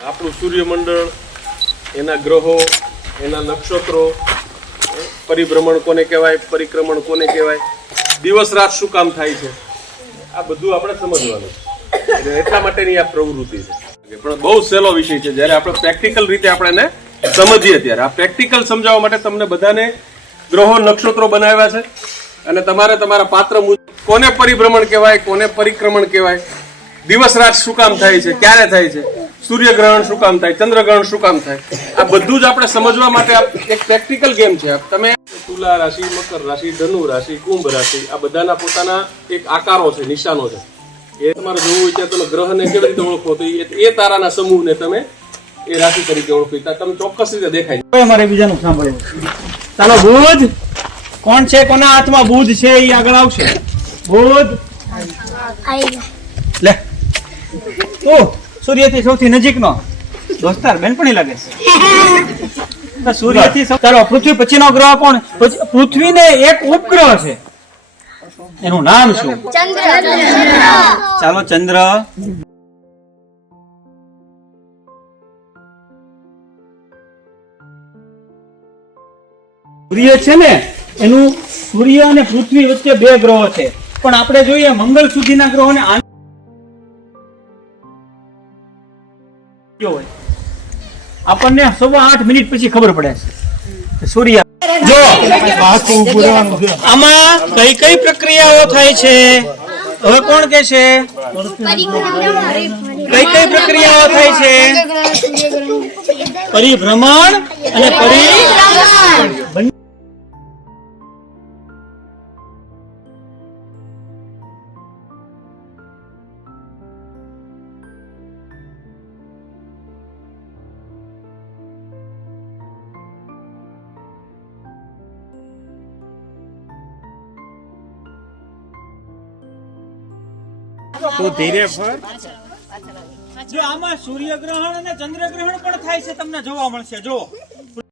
આપણું સૂર્યમંડળ, એના ગ્રહો, એના નક્ષત્રો, પરિભ્રમણ કોને કહેવાય, પરિક્રમણ કોને કહેવાય, દિવસ રાત શું કામ થાય છે, આ બધું આપણે સમજવાનું છે. એટલા માટેની આ પ્રવૃત્તિ છે. પણ બહુ સહેલો વિષય છે. જ્યારે આપણે પ્રેક્ટિકલ રીતે આપણે એને સમજીએ ત્યારે આ પ્રેક્ટિકલ સમજાવવા માટે તમને બધાને ગ્રહો નક્ષત્રો બનાવ્યા છે અને તમારે તમારા પાત્ર મુજબ કોને પરિભ્રમણ કહેવાય, કોને પરિક્રમણ કહેવાય, દિવસ રાત શું કામ થાય છે, ક્યારે થાય છે, સૂર્યગ્રહણ શું કામ થાય, ચંદ્રગ્રહણ શું કામ થાય, આ બધું જ આપણે સમજવા માટે એક પ્રેક્ટિકલ ગેમ છે. તમે તુલા રાશિ, મકર રાશિ, ધનુ રાશિ, કુંભ રાશિ, આ બધાના પોતાના એક આકારો છે, નિશાનો છે. એ તમારે જોવું હોય ત્યારે તમે ગ્રહને કેવી રીતે ઓળખો તો એ તારાના સમૂહને તમે એ રાશિ તરીકે ઓળખો, તમે ચોક્કસ રીતે દેખાય. મારે બીજાનું સાંભળવું. ચાલો, બુધ કોણ છે, કોના હાથમાં બુધ છે એ આગળ આવશે. બુધ લે ઓ સૂર્યથી સૌથી નજીકનો દોસ્તાર બેનપણી લાગે છે. સૂર્યથી ચાલો, પૃથ્વી પછીનો ગ્રહ કોણ? પૃથ્વીને એક ઉપગ્રહ છે, એનું નામ શું? ચાલો, ચંદ્ર. સૂર્ય છે ને, એનું સૂર્ય અને પૃથ્વી વચ્ચે બે ગ્રહો છે, પણ આપણે જોઈએ મંગળ સુધીના ગ્રહોને આપણને 8:15 પછી ખબર પડે છે સૂર્ય. જો આમાં કઈ કઈ પ્રક્રિયાઓ થાય છે, હવે કોણ કે છે? કઈ કઈ પ્રક્રિયાઓ થાય છે? પરિભ્રમણ અને તો ધીરે ફર. જો આમાં સૂર્યગ્રહણ અને ચંદ્રગ્રહણ પણ થાય છે, તમને જોવા મળશે. જો